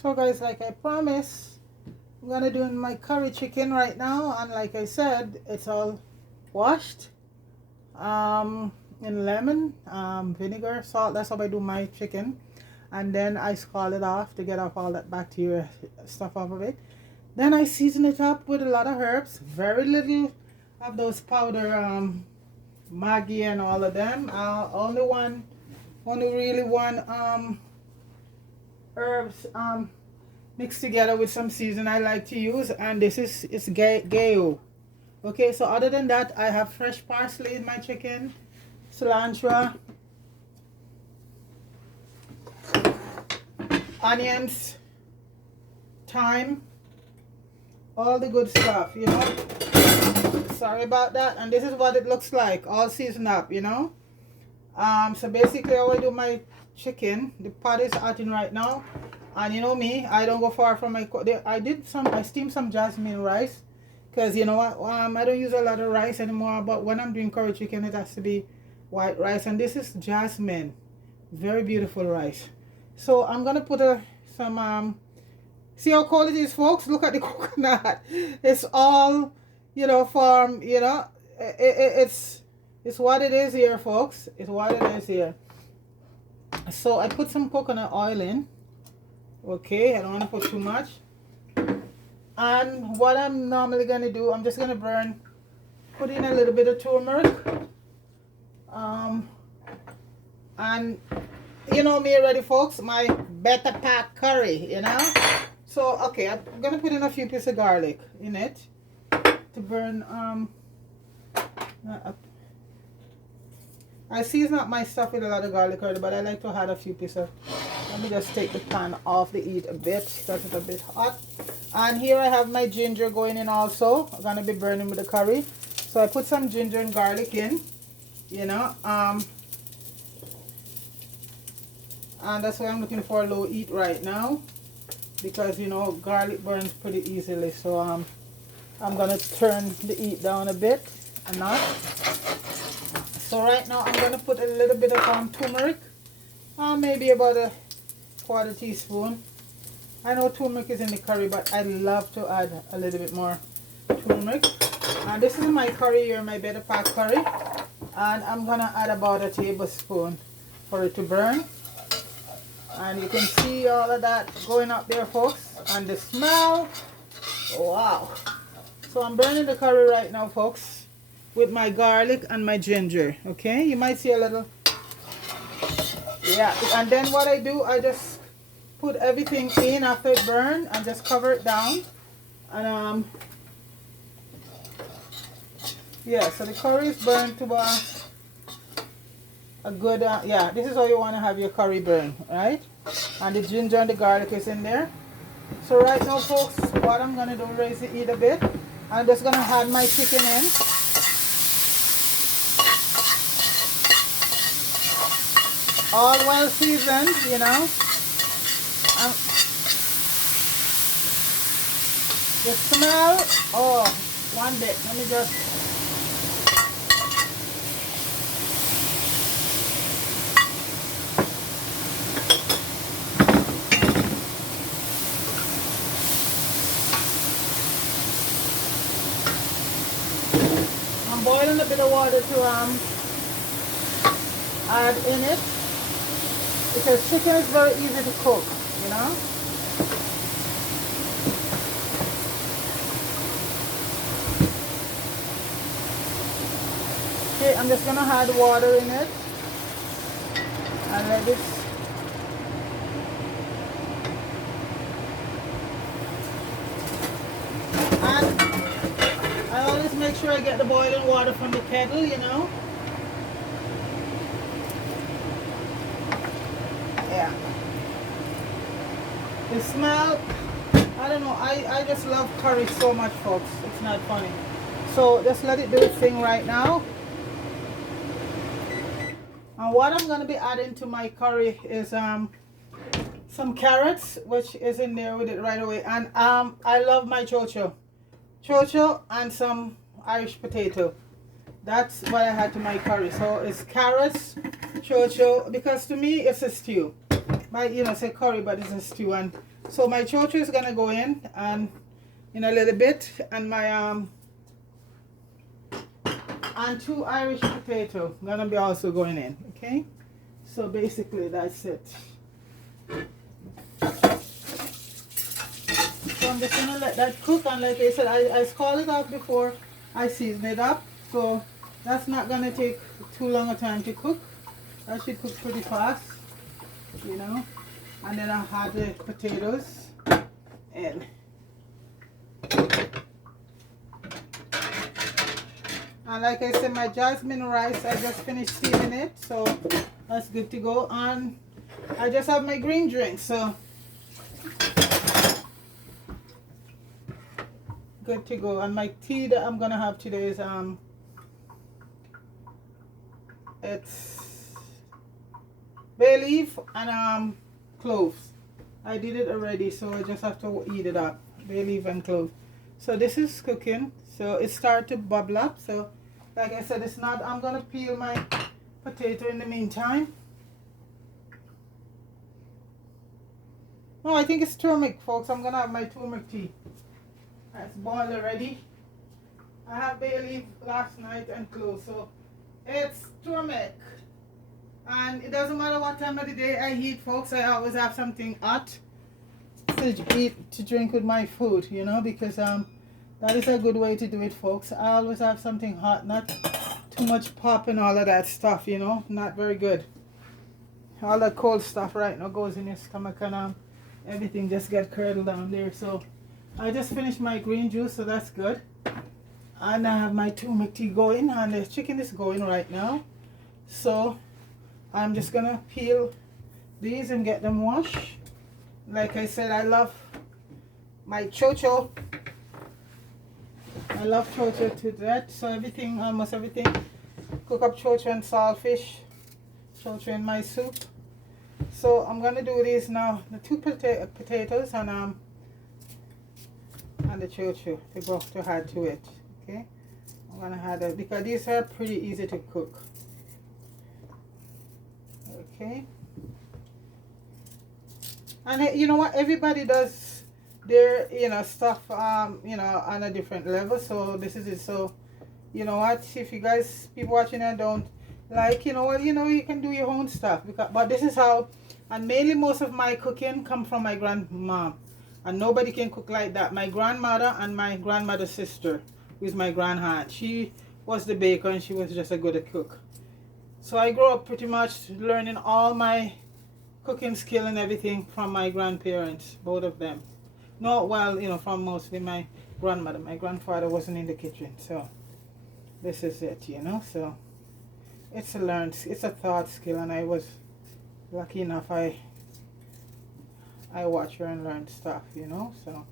So guys, like I promised, I'm gonna do my curry chicken right now, and like I said, it's all washed in lemon, vinegar, salt. That's how I do my chicken, and then I scald it off to get off all that bacteria stuff off of it. Then I season it up with a lot of herbs, very little of those powder Maggi and all of them. Only really one herbs mixed together with some season I like to use, and this is it's gayo. Okay, so other than that, I have fresh parsley in my chicken, cilantro, onions, thyme, all the good stuff, you know. Sorry about that. And this is what it looks like, all seasoned up, you know. So basically, I will do my chicken. The pot is hot in right now, and you know me, I don't go far from my. I steamed some jasmine rice, because you know what, I don't use a lot of rice anymore. But when I'm doing curry chicken, it has to be white rice, and this is jasmine, very beautiful rice. So I'm gonna put some. See how cold it is, folks. Look at the coconut. It's all, you know, from, you know, it's what it is here, folks. It's what it is here. So I put some coconut oil in. Okay, I don't want to put too much. And what I'm normally going to do, I'm just going to put in a little bit of turmeric. And you know me already, folks, my better pack curry, you know. So okay, I'm going to put in a few pieces of garlic in it to burn. I season up my stuff with a lot of garlic already, but I like to add a few pieces. Let me just take the pan off the heat a bit because it's a bit hot. And here I have my ginger going in also. I'm going to be burning with the curry. So I put some ginger and garlic in, you know. And that's why I'm looking for a low heat right now, because you know garlic burns pretty easily. So I'm going to turn the heat down a bit, a notch. So right now I'm going to put a little bit of turmeric, maybe about a quarter teaspoon. I know turmeric is in the curry, but I love to add a little bit more turmeric. And this is my curry here, my better pack curry. And I'm going to add about a tablespoon for it to burn. And you can see all of that going up there, folks. And the smell, wow. So I'm burning the curry right now, folks, with my garlic and my ginger. Okay, you might see a little, yeah. And then what I do, I just put everything in after it burns and just cover it down. And yeah, so the curry is burned to a good, yeah, this is how you want to have your curry burn, right? And the ginger and the garlic is in there. So right now, folks, what I'm going to do is raise the heat a bit. I'm just going to add my chicken in. All well seasoned, you know. The smell, oh, one bit. Let me just... I'm boiling a bit of water to add in it, because chicken is very easy to cook, you know. Okay, I'm just gonna add water in it and let it. And I always make sure I get the boiling water from the kettle, you know. Yeah. The smell, I don't know, I just love curry so much, folks. It's not funny. So just let it do its thing right now. And what I'm going to be adding to my curry is some carrots, which is in there with it right away. And I love my chocho and some Irish potato. That's what I had to my curry. So it's carrots, chocho, because to me it's a stew. You know, say curry, but it's a stew. And So my chocho is gonna go in and in a little bit, and my and 2 Irish potato gonna be also going in. Okay, so basically that's it. So I'm just gonna let that cook, and like I said, I scald it off before I season it up, so that's not gonna take too long a time to cook. That should cook pretty fast, you know. And then I'll add the potatoes in. And like I said, my jasmine rice, I just finished steaming it, so that's good to go. And I just have my green drink, so good to go. And my tea that I'm gonna have today is it's bay leaf and cloves. I did it already, so I just have to eat it up. Bay leaf and cloves. So this is cooking. So it started to bubble up. So like I said, it's not, I'm gonna peel my potato in the meantime. No, I think it's turmeric, folks. I'm gonna have my turmeric tea. It's boiled already. I have bay leaf last night and cloves, so it's turmeric. And it doesn't matter what time of the day I eat, folks. I always have something hot to drink with my food, you know, because that is a good way to do it, folks. I always have something hot, not too much pop and all of that stuff, you know. Not very good. All that cold stuff right now goes in your stomach, and everything just get curdled down there. So I just finished my green juice, so that's good. And I have my turmeric tea going, and the chicken is going right now. So I'm just gonna peel these and get them washed. Like I said, I love my chocho. I love chocho to that. So everything, almost everything, cook up chocho and saltfish, chocho in my soup. So I'm gonna do these now. The 2 potatoes and the chocho to go to add to it. Okay, I'm gonna add it because these are pretty easy to cook. Okay, and you know what, everybody does their, you know, stuff you know, on a different level. So this is it. So you know what, if you guys, people watching and don't like, you know what, you know, you can do your own stuff, because, but this is how. And mainly most of my cooking come from my grandma, and nobody can cook like that. My grandmother and my grandmother's sister, who is my grandaunt, she was the baker, and she was just a good cook. So I grew up pretty much learning all my cooking skill and everything from my grandparents, both of them. No, well, you know, from mostly my grandmother. My grandfather wasn't in the kitchen, so this is it, you know. So it's a thought skill, and I was lucky enough, I watch her and learn stuff, you know. So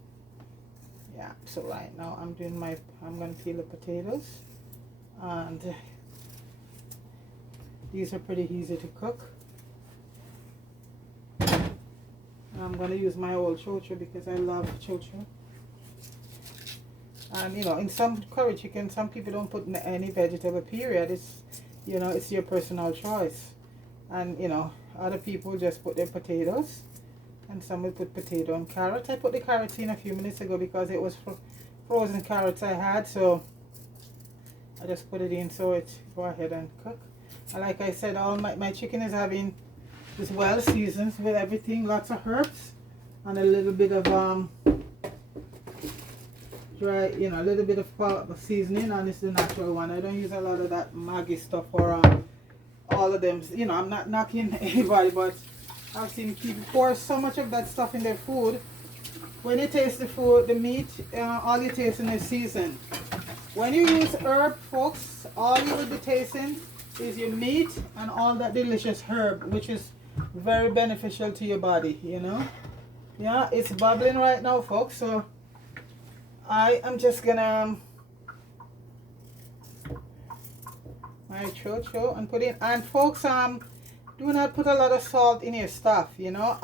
yeah, so right now I'm gonna peel the potatoes, and these are pretty easy to cook. I'm gonna use my old chocho because I love chocho. And you know, in some curry chicken, some people don't put any vegetable, period. It's, you know, it's your personal choice. And you know, other people just put their potatoes, and some will put potato and carrot. I put the carrots in a few minutes ago because it was frozen carrots I had, so I just put it in, so it go ahead and cook. And like I said, all my chicken is having this well seasoned with everything, lots of herbs, and a little bit of dry, you know, a little bit of seasoning, and it's the natural one. I don't use a lot of that Maggi stuff or all of them. You know, I'm not knocking anybody, but I've seen people pour so much of that stuff in their food. When you taste the food, the meat, all you're tasting is seasoned. When you use herb, folks, all you will be tasting is your meat and all that delicious herb, which is very beneficial to your body, you know. Yeah, it's bubbling right now, folks, so I am just gonna my chocho and put in. And folks, do not put a lot of salt in your stuff, you know.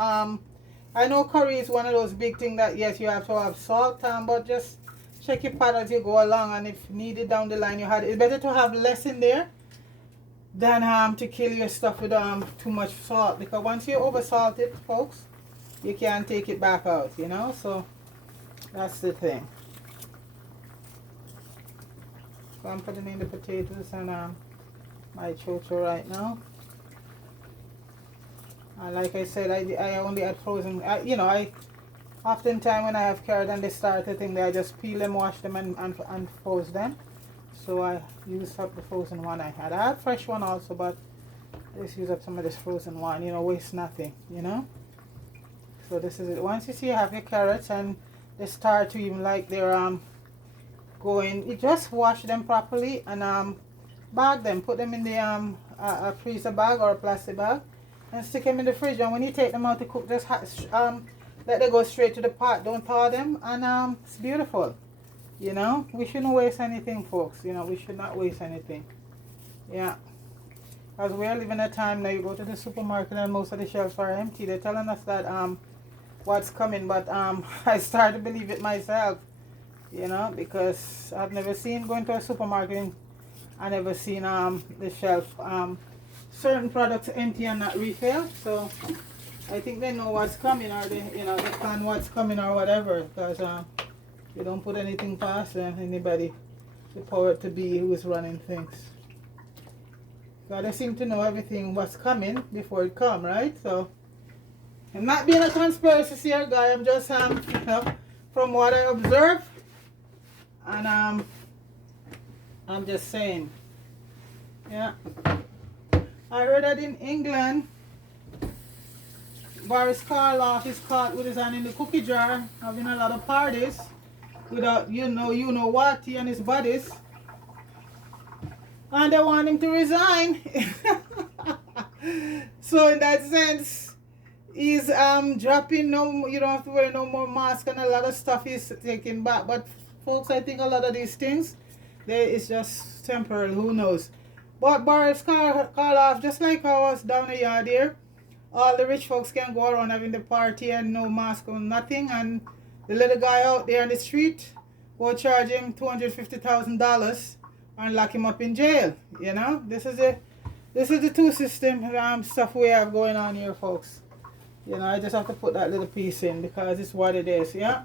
I know curry is one of those big things that yes, you have to have salt, but just check your pot as you go along, and if needed down the line you had it. It's better to have less in there than to kill your stuff with too much salt, because once you over salt it, folks, you can't take it back out, you know. So that's the thing. So I'm putting in the potatoes and my chocho right now. And like I said, I only had frozen. You know, I oftentimes when I have carrot and they start the thing, I just peel them, wash them, and froze them. So I used up the frozen one I had. I had fresh one also, but I just use up some of this frozen one. You know, waste nothing. You know. So this is it. Once you see you have your carrots and they start to even like they're going, you just wash them properly and bag them, put them in the a freezer bag or a plastic bag, and stick them in the fridge. And when you take them out to cook, just let them go straight to the pot. Don't thaw them, and it's beautiful. You know, we shouldn't waste anything, folks. You know, we should not waste anything. Yeah, because we are living a time now. You go to the supermarket and most of the shelves are empty. They're telling us that what's coming, but I start to believe it myself. You know, because I've never seen going to a supermarket. I never seen the shelf certain products empty and not refilled. So I think they know what's coming, or they plan what's coming or whatever, because they don't put anything past anybody, the power to be who is running things. So they seem to know everything what's coming before it come, right? So I'm not being a conspiracy theory guy. I'm just you know, from what I observe, and I'm just saying. Yeah. I heard that in England, Boris Karloff is caught with his hand in the cookie jar, having a lot of parties without you know what, he and his buddies, and they want him to resign. So in that sense, he's dropping you don't have to wear no more mask, and a lot of stuff he's taking back. But folks, I think a lot of these things, it's just temporary. Who knows? But Boris Karloff, just like I was down the yard here, all the rich folks can go around having the party and no mask or nothing, and the little guy out there on the street will charge him $250,000 and lock him up in jail. You know, this is the two system stuff we have going on here, folks. You know, I just have to put that little piece in because it's what it is. Yeah,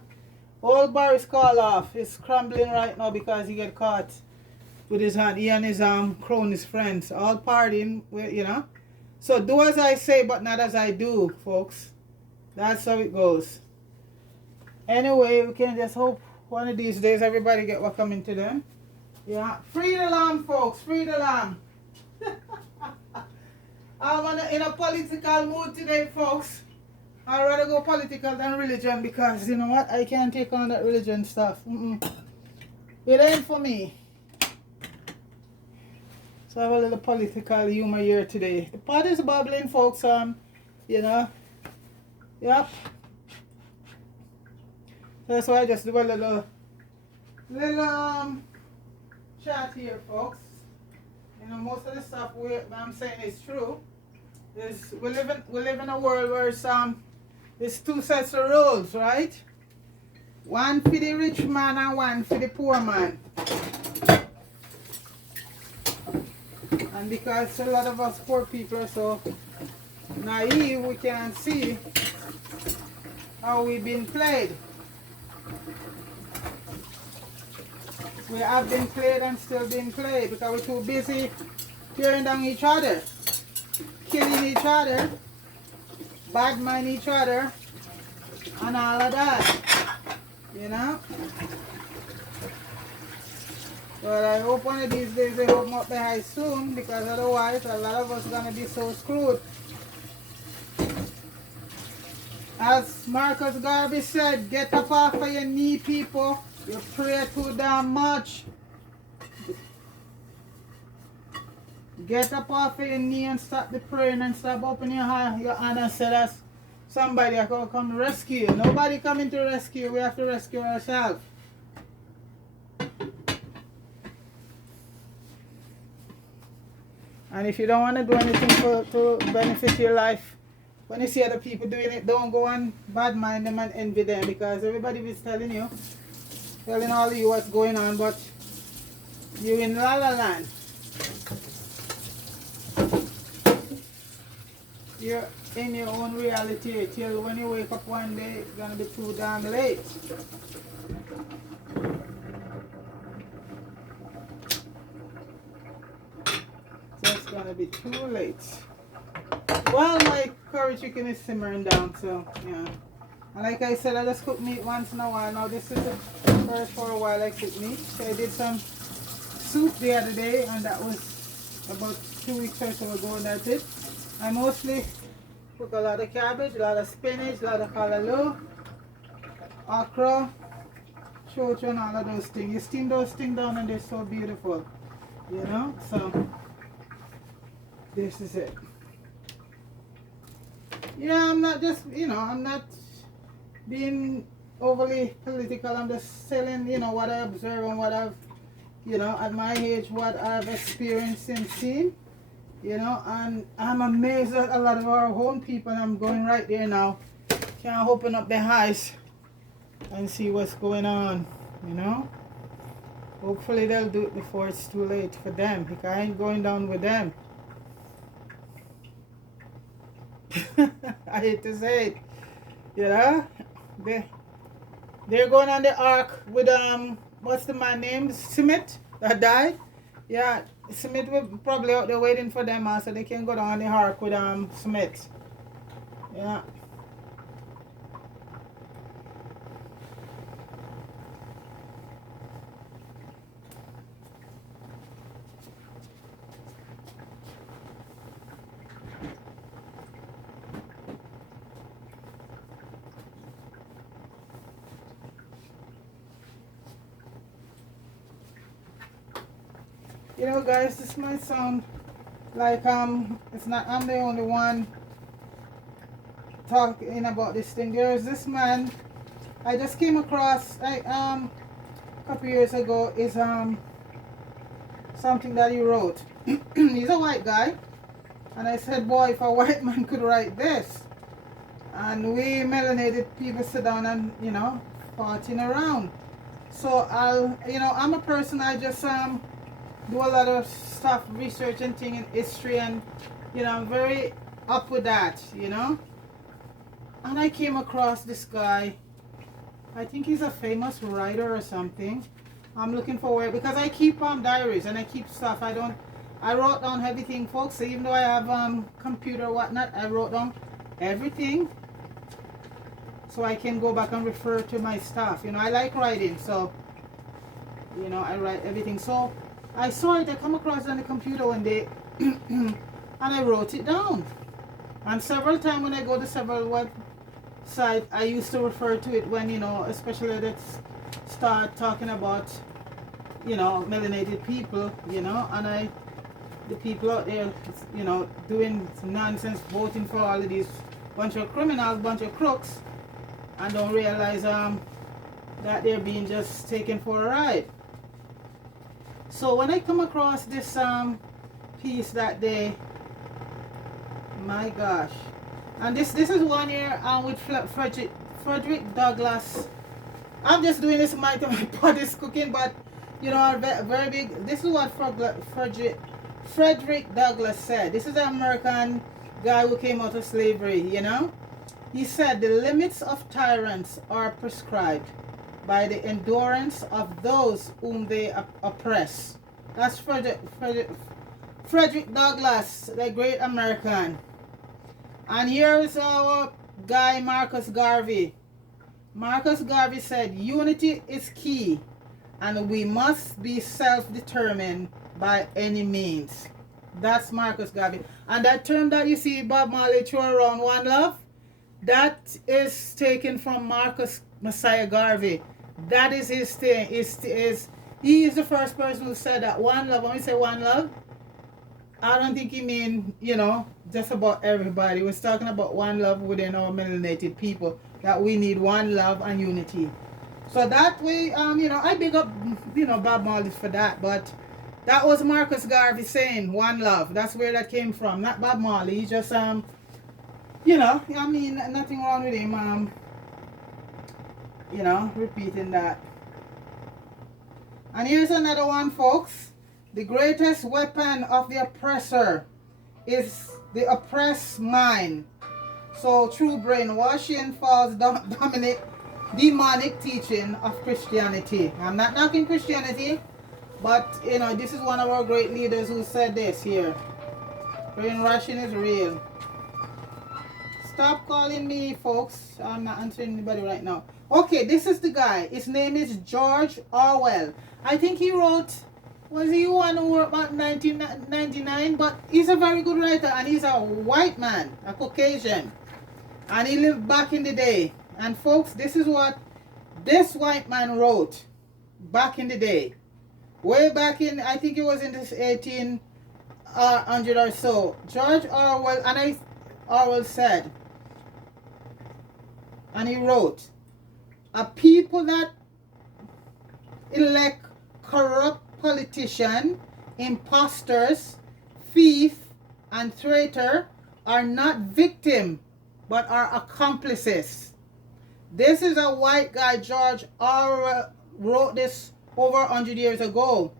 old Boris Karloff is crumbling right now because he get caught with his hand. He and his cronies, friends, all partying. You know. So do as I say, but not as I do, folks. That's how it goes. Anyway, we can just hope one of these days everybody get what coming to them. Yeah, free the lamb, folks. Free the lamb. I'm in a political mood today, folks. I'd rather go political than religion because you know what? I can't take on that religion stuff. It ain't for me. So I have a little political humor here today. The pot is bubbling, folks. You know. Yep. So that's why I just do a little chat here, folks. You know, most of the stuff I'm saying is true. We live in a world where there's two sets of rules, right? One for the rich man and one for the poor man. And because a lot of us poor people are so naive, we can't see how we've been played. We have been played and still being played because we're too busy tearing down each other, killing each other, badmouthing each other, and all of that, you know? But I hope one of these days they open up the high soon, because otherwise a lot of us are going to be so screwed. As Marcus Garvey said, get up off of your knee, people. You pray too damn much. Get up off of your knee and stop the praying and stop opening your hand and say that's somebody that can come rescue you. Nobody coming to rescue you. We have to rescue ourselves. And if you don't want to do anything to benefit your life, when you see other people doing it, don't go and bad mind them and envy them, because everybody is telling all of you what's going on, but you're in La La Land. you're in your own reality till when you wake up one day, it's gonna be too damn late. Just gonna be too late. Well, my curry chicken is simmering down, so yeah. And like I said, I just cook meat once in a while. Now this is the first for a while I cook meat. So I did some soup the other day, and that was about 2 weeks or so ago, and that's it. I mostly cook a lot of cabbage, a lot of spinach, a lot of callaloo, okra, chocho, and all of those things. You steam those things down and they're so beautiful, you know. So this is it. Yeah, I'm not just, you know, I'm not being overly political. I'm just telling, you know, what I observe and what I've, you know, at my age, what I've experienced and seen, you know. And I'm amazed at a lot of our home people, and I'm going right there now. Can't open up their eyes and see what's going on, you know. Hopefully they'll do it before it's too late for them, because I ain't going down with them. I hate to say it, you know. They're going on the ark with what's the man name? Smith that died. Yeah, Smith will probably out there waiting for them so they can go down the ark with Smith. Yeah. You know, guys, this might sound like it's not I'm the only one talking about this thing. There's this man I just came across a couple years ago. Is something that he wrote. He's a white guy, and I said, boy, if a white man could write this, and we melanated people sit down and, you know, farting around. So you know, I'm a person, I just do a lot of stuff, research and thing in history, and, you know, I'm very up with that, you know. And I came across this guy. I think he's a famous writer or something. I'm looking for it because I keep diaries and I keep stuff. I wrote down everything, folks. So even though I have computer or whatnot, I wrote down everything so I can go back and refer to my stuff. You know, I like writing, so, you know, I write everything. So I saw it, I come across it on the computer one day and I wrote it down. And several times when I go to several websites, I used to refer to it when, you know, especially let's start talking about, you know, melanated people, you know, and the people out there, you know, doing nonsense, voting for all of these bunch of criminals, bunch of crooks, and don't realize that they're being just taken for a ride. So when I come across this piece that day, my gosh, and this is one here with Frederick Douglass. I'm just doing this in my pot is cooking, but, you know, very big. This is what Frederick Douglass said. This is an American guy who came out of slavery, you know. He said the limits of tyrants are prescribed by the endurance of those whom they oppress. That's Frederick Douglass, the great American. And here is our guy Marcus Garvey. Marcus Garvey said, unity is key, and we must be self-determined by any means. That's Marcus Garvey. And that term that you see Bob Marley throw around, one love, that is taken from Marcus Messiah Garvey. That is his thing. He is the first person who said that one love. When we say one love, I don't think he mean, you know, just about everybody. He was talking about one love within our melanated people, that we need one love and unity. So that way, you know, I big up, you know, Bob Marley for that, but that was Marcus Garvey saying one love. That's where that came from, not Bob Marley. He just, you know, I mean, nothing wrong with him, you know, repeating that. And here's another one, folks. The greatest weapon of the oppressor is the oppressed mind. So through brainwashing, false demonic teaching of Christianity. I'm not knocking Christianity, but you know, this is one of our great leaders who said this here. Brainwashing is real. Stop calling me, folks. I'm not answering anybody right now. Okay, this is the guy. His name is George Orwell. I think he wrote, was he one who wrote about 1999? But he's a very good writer, and he's a white man, a Caucasian. And he lived back in the day. And folks, this is what this white man wrote back in the day. Way back in, I think it was in this 1800 or so. George Orwell, Orwell said, and he wrote, a people that elect corrupt politicians, impostors, thief, and traitor are not victims, but are accomplices. This is a white guy. George Orwell wrote this over 100 years ago.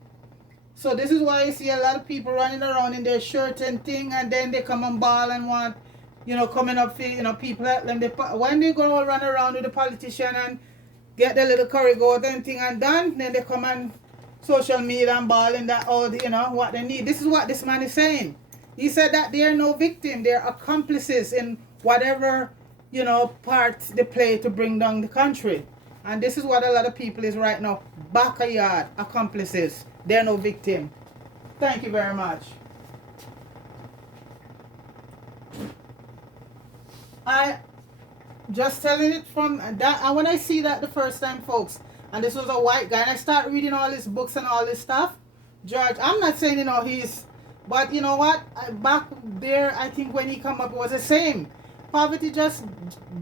So this is why you see a lot of people running around in their shirt and thing, and then they come and ball and want, you know, coming up for, you know, people at them. When they go run around with the politician and get their little curry goat and thing and done, then they come and social media and ball and that all, you know, what they need. This is what this man is saying. He said that they are no victim, they are accomplices in whatever, you know, part they play to bring down the country. And this is what a lot of people is right now. Backyard accomplices. They're no victim. Thank you very much. I just telling it from that. And when I see that the first time, folks, and this was a white guy, and I start reading all his books and all this stuff, George, I'm not saying, you know, he's, but you know what, back there, I think when he come up, it was the same. Poverty just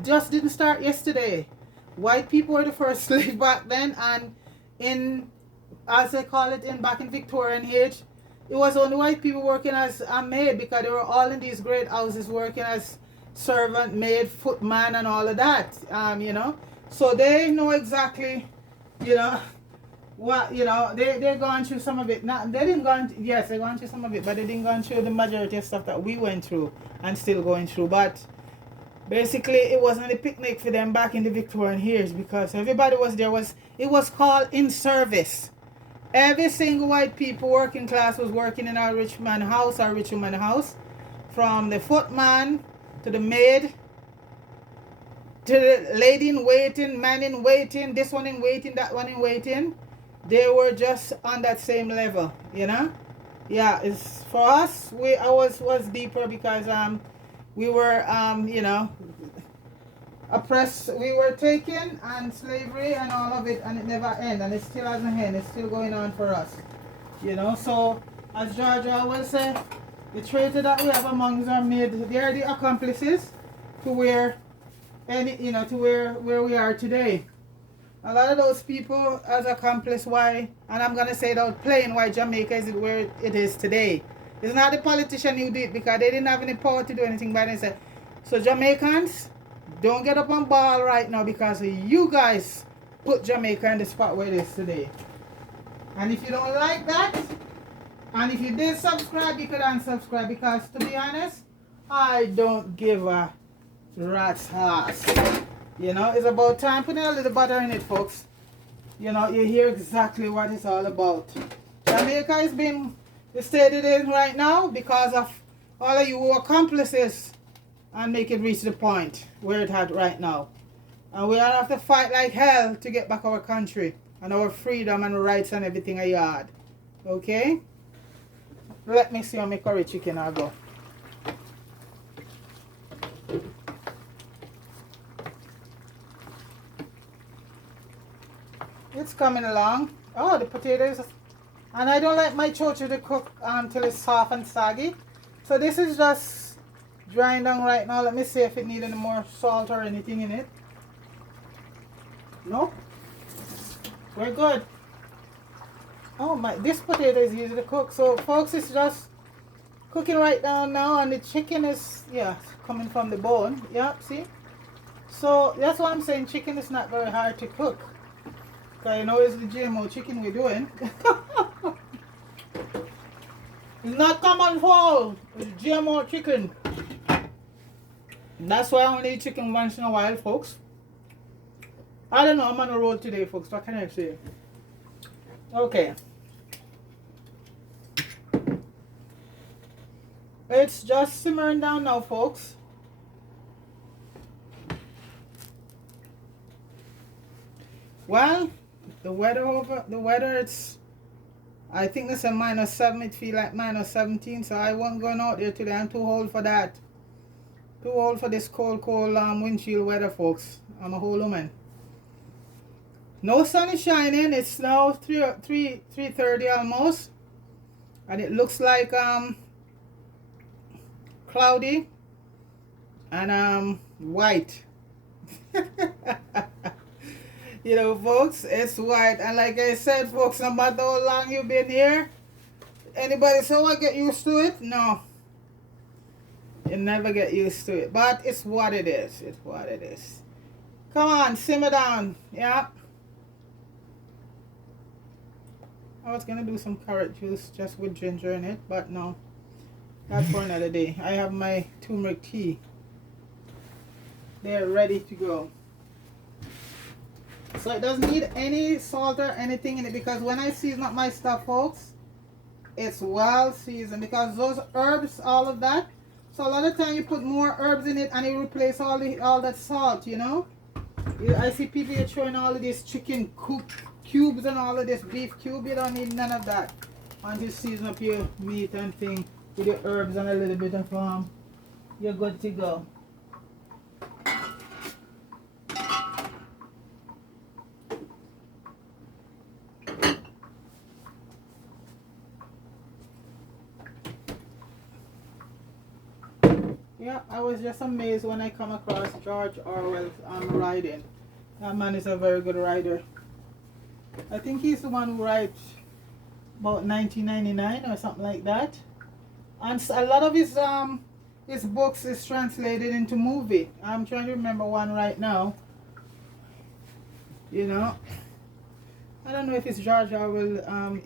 didn't start yesterday. White people were the first slave back then, and in, as they call it, back in Victorian age, it was only white people working as a maid, because they were all in these great houses working as servant, maid, footman, and all of that. You know, so they know exactly, you know, what, you know, they're going through some of it. Not, they didn't go into, yes, they're going through some of it, but they didn't go through the majority of stuff that we went through and still going through. But basically, it wasn't a picnic for them back in the Victorian years, because everybody was there. It was called in service. Every single white people, working class, was working in a rich man house or rich woman house, from the footman to the maid to the lady in waiting, man in waiting, this one in waiting, that one in waiting. They were just on that same level, you know. Yeah, it's for us. I was deeper, because we were you know, oppressed. We were taken, and slavery and all of it, and it never ended, and it still hasn't ended. It's still going on for us, you know. So as George always said, the traitor that we have among us are made. They are the accomplices to where you know, to where we are today. A lot of those people as accomplice why, and I'm gonna say it out plain, why Jamaica is where it is today. It's not the politician who did it, because they didn't have any power to do anything by themselves. So Jamaicans, don't get up and ball right now, because you guys put Jamaica in the spot where it is today. And if you don't like that, and if you did subscribe, you could unsubscribe, because to be honest, I don't give a rat's ass. You know, it's about time putting a little butter in it, folks. You know, you hear exactly what it's all about. Jamaica is being the state it is right now because of all of you who are accomplices and make it reach the point where it had right now. And we all have to fight like hell to get back our country and our freedom and rights and everything a yard. Okay? Let me see how my curry chicken I go. It's coming along. Oh, the potatoes. And I don't like my chocho to cook until it's soft and saggy. So this is just drying down right now. Let me see if it needs any more salt or anything in it. Nope. We're good. Oh my, this potato is easy to cook. So folks, it's just cooking right down now, and the chicken is, yeah, coming from the bone. Yeah, see? So that's why I'm saying chicken is not very hard to cook. Because you know it's the GMO chicken we're doing. It's not common fowl. It's GMO chicken. That's why I only eat chicken once in a while, folks. I don't know, I'm on a roll today, folks. What can I say? Okay. It's just simmering down now, folks. Well, the weather, it's, I think it's a -7. It feel like -17. So I wasn't going out there today. I'm too old for that. Too old for this cold windshield weather, folks. I'm a whole woman. No sun is shining. It's now 3:30 almost, and it looks like cloudy and white. You know, folks, it's white. And like I said, folks, no matter how long you've been here, anybody say, I get used to it? No. You never get used to it. But it's what it is. It's what it is. Come on, simmer down. Yeah. I was going to do some carrot juice just with ginger in it, but no. That's for another day. I have my turmeric tea. They're ready to go. So it doesn't need any salt or anything in it, because when I season up my stuff, folks, it's well seasoned, because those herbs, all of that. So a lot of time you put more herbs in it and you replace all that salt, you know. I see people here throwing all of these chicken cubes and all of this beef cube. You don't need none of that. And you season up your meat and thing with your herbs and a little bit of you're good to go. Yeah, I was just amazed when I come across George Orwell's writing. That man is a very good writer. I think he's the one who writes about 1999 or something like that. And a lot of his books is translated into movie. I'm trying to remember one right now. You know, I don't know if it's George Orwell. I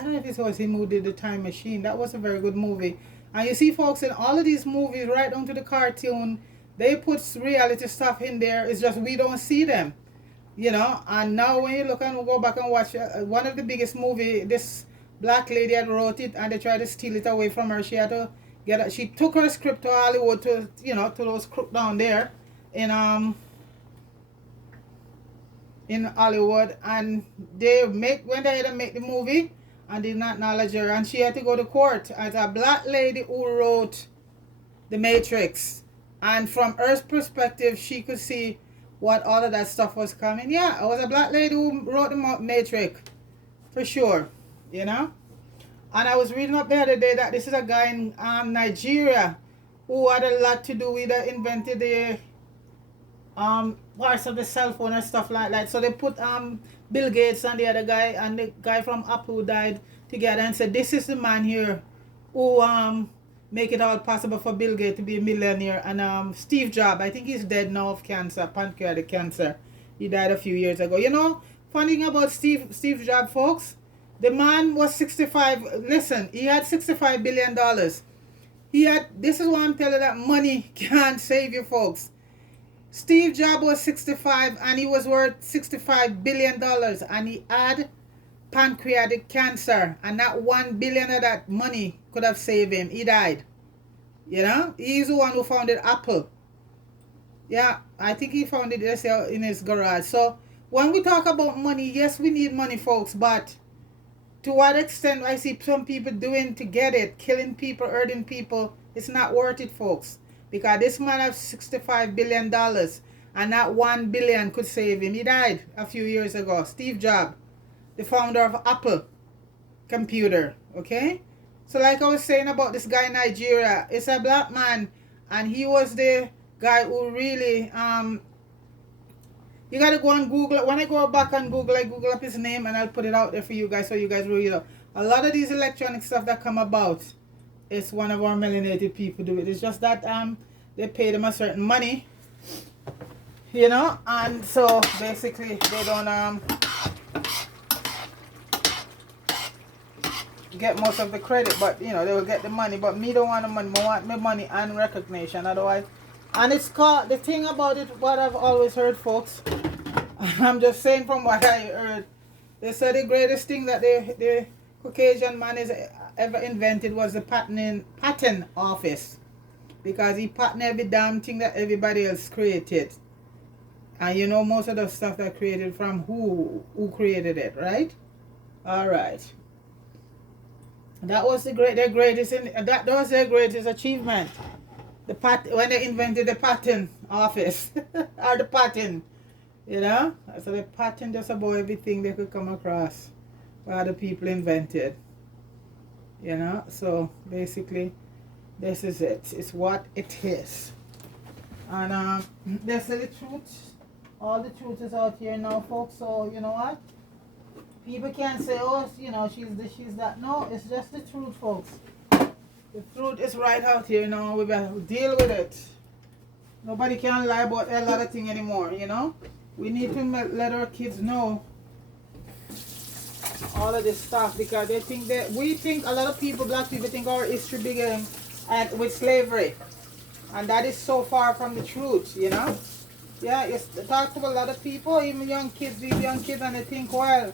don't know if it was him who did The Time Machine. That was a very good movie. And you see, folks, in all of these movies, right down to the cartoon, they put reality stuff in there. It's just we don't see them, you know. And now when you look and go back and watch one of the biggest movie, this black lady had wrote it, and they tried to steal it away from her. She had to get it. She took her script to Hollywood, to, you know, to those crooks down there in Hollywood, and when they had to make the movie, and did not acknowledge her, and she had to go to court as a black lady who wrote The Matrix, and from her perspective she could see what all of that stuff was coming. Yeah, it was a black lady who wrote The Matrix, for sure, you know. And I was reading up the other day that this is a guy in Nigeria who had a lot to do with invented the parts of the cell phone and stuff like that. So they put Bill Gates and the other guy and the guy from Apple who died together and said, this is the man here who make it all possible for Bill Gates to be a millionaire. And Steve Jobs, I think he's dead now of cancer, pancreatic cancer. He died a few years ago. You know, funny thing about Steve Jobs, folks, the man was 65. Listen, he had $65 billion. This is why I'm telling you that money can't save you, folks. Steve Jobs was 65 and he was worth $65 billion, and he had pancreatic cancer, and not $1 billion of that money could have saved him. He died. You know, he's the one who founded Apple. Yeah, I think he founded it in his garage. So when we talk about money, yes, we need money, folks, but to what extent I see some people doing to get it, killing people, hurting people, it's not worth it, folks. Because this man has $65 billion and not $1 billion could save him. He died a few years ago. Steve Jobs, the founder of Apple computer. Okay? So like I was saying about this guy in Nigeria, it's a black man, and he was the guy who really, you gotta go on Google. When I go back on Google, I Google up his name and I'll put it out there for you guys so you guys read it up. A lot of these electronic stuff that come about, it's one of our melanated people do it. It's just that they pay them a certain money, you know, and so basically they don't get most of the credit, but you know, they will get the money. But me don't want the money. I want my money and recognition. Otherwise, and it's called, the thing about it, what I've always heard, folks, I'm just saying from what I heard, they said the greatest thing that the Caucasian man is ever invented was the patent office, because he patent every damn thing that everybody else created. And you know most of the stuff that created from who created it, right? All right. That was their greatest achievement. When they invented the patent office or the patent, you know. So the patent just about everything they could come across, what other people invented. You know. So basically, this is it. It's what it is. And this is the truth. All the truth is out here now, folks. So you know what? People can't say, oh, you know, she's this, she's that. No, it's just the truth, folks. The truth is right out here now. We better deal with it. Nobody can lie about a lot of things anymore, you know. We need to let our kids know all of this stuff, because they think that we think, a lot of people, black people, think our history began with slavery, and that is so far from the truth, you know. Yeah, it's talked to a lot of people, even young kids, these young kids, and they think, well,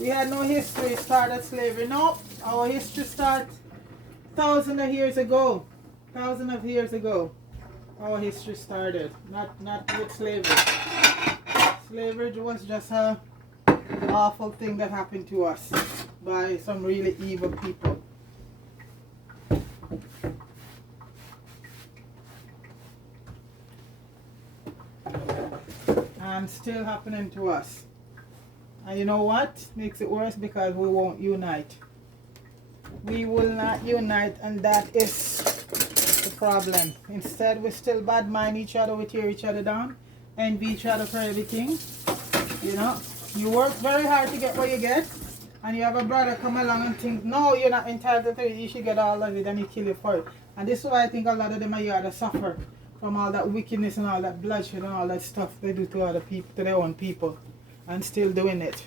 we had no history started slavery. No, our history starts thousands of years ago. Thousands of years ago, our history started. Not with slavery. Slavery was just a awful thing that happened to us by some really evil people. And still happening to us. And you know what makes it worse? Because we won't unite. We will not unite, and that is the problem. Instead, we still bad mind each other, we tear each other down, envy each other for everything. You know, you work very hard to get what you get, and you have a brother come along and think, no, you're not entitled to it, you should get all of it, and he kill you for it. And this is why I think a lot of them are here to suffer from all that wickedness and all that bloodshed and all that stuff they do to other people, to their own people, and still doing it.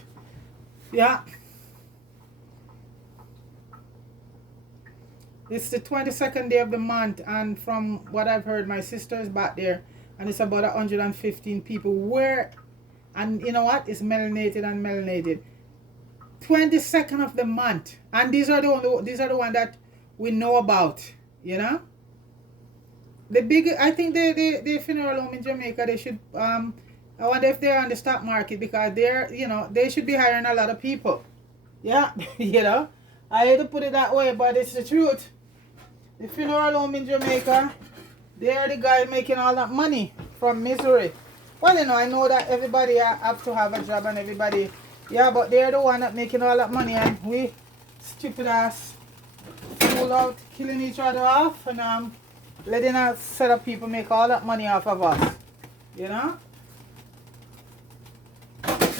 Yeah. It's the 22nd day of the month, and from what I've heard, my sister is back there, and it's about 115 people. And you know what? It's melanated and melanated. 22nd of the month, and these are the one that we know about. You know. I think the funeral home in Jamaica, they should I wonder if they're on the stock market, because they should be hiring a lot of people. Yeah, you know. I hate to put it that way, but it's the truth. The funeral home in Jamaica, they are the guys making all that money from misery. Well, you know, I know that everybody have to have a job and everybody, yeah, but they're the one that making all that money, and we stupid ass fool out killing each other off and letting a set of people make all that money off of us. You know?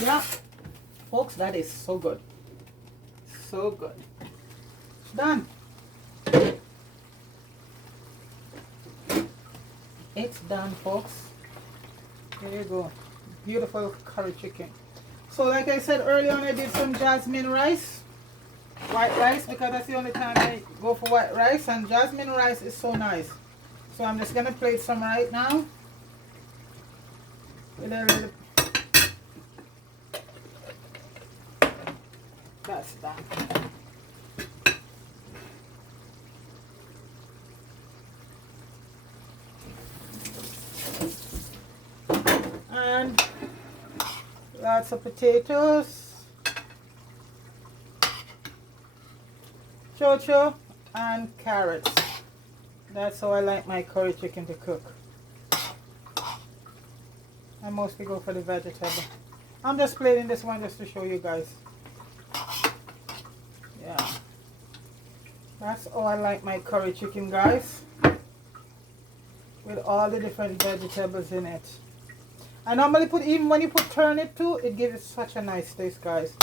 Yeah. Folks, that is so good. So good. Done. It's done, folks. There you go. Beautiful curry chicken. So like I said earlier on, I did some jasmine rice. White rice, because that's the only time I go for white rice. And jasmine rice is so nice. So I'm just going to plate some right now. With a little... That's done. And lots of potatoes, chocho, and carrots. That's how I like my curry chicken to cook. I mostly go for the vegetable. I'm just plating this one just to show you guys. Yeah. That's how I like my curry chicken, guys. With all the different vegetables in it. I normally put, even when you put turnip too, it gives it such a nice taste, guys.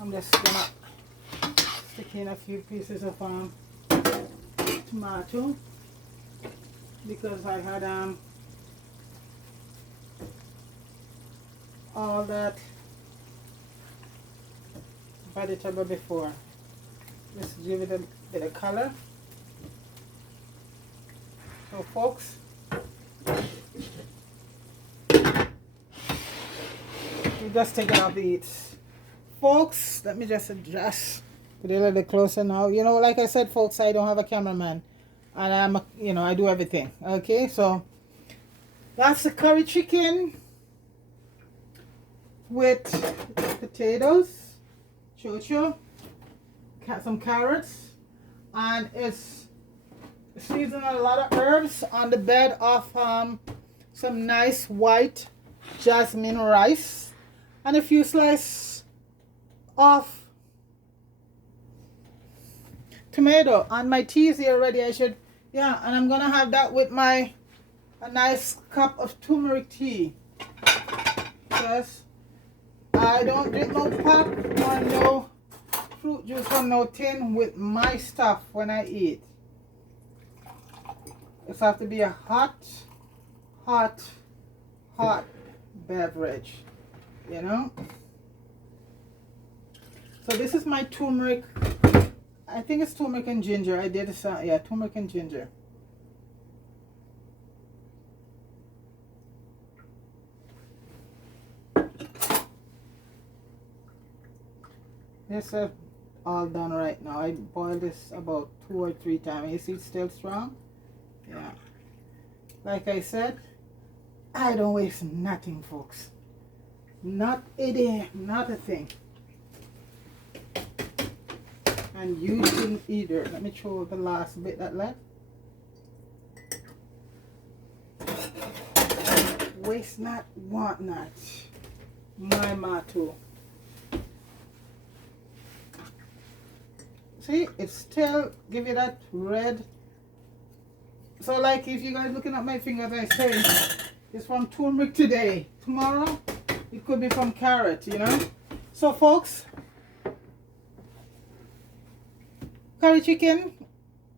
I'm just gonna stick in a few pieces of tomato, because I had all that vegetable before. Just give it a bit of color. So folks, you just take it off the heat. Folks, let me just adjust. Put it a little closer now. You know, like I said, folks, I don't have a cameraman. And I do everything. Okay, so that's the curry chicken with potatoes, chocho, some carrots, and it's seasoned a lot of herbs on the bed of some nice white jasmine rice and a few slices of tomato. And my tea is here already. And I'm gonna have that with a nice cup of turmeric tea. Yes, I don't drink no pop or no fruit juice or no tin with my stuff when I eat. It has to be a hot beverage, you know. So this is my turmeric. I think it's turmeric and ginger. I did this, yeah, turmeric and ginger. This is all done right now. I boiled this about 2 or 3 times. You see it's still strong? Yeah. Like I said, I don't waste nothing, folks. Not a day, not a thing. And you shouldn't either. Let me show the last bit that left. Waste not, want not. My motto. See, it's still give you that red. So like if you guys looking at my fingers, I say it's from turmeric today. Tomorrow it could be from carrot, you know. So folks, curry chicken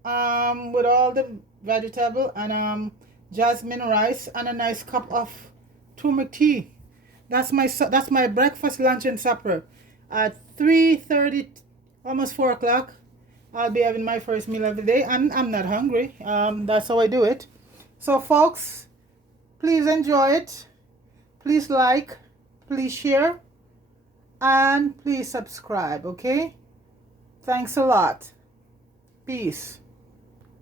with all the vegetable and jasmine rice and a nice cup of turmeric tea. That's my breakfast, lunch and supper. At 3:30, almost 4 o'clock, I'll be having my first meal of the day, and I'm not hungry. That's how I do it. So folks, please enjoy it. Please like, please share, and please subscribe, okay? Thanks a lot. Peace.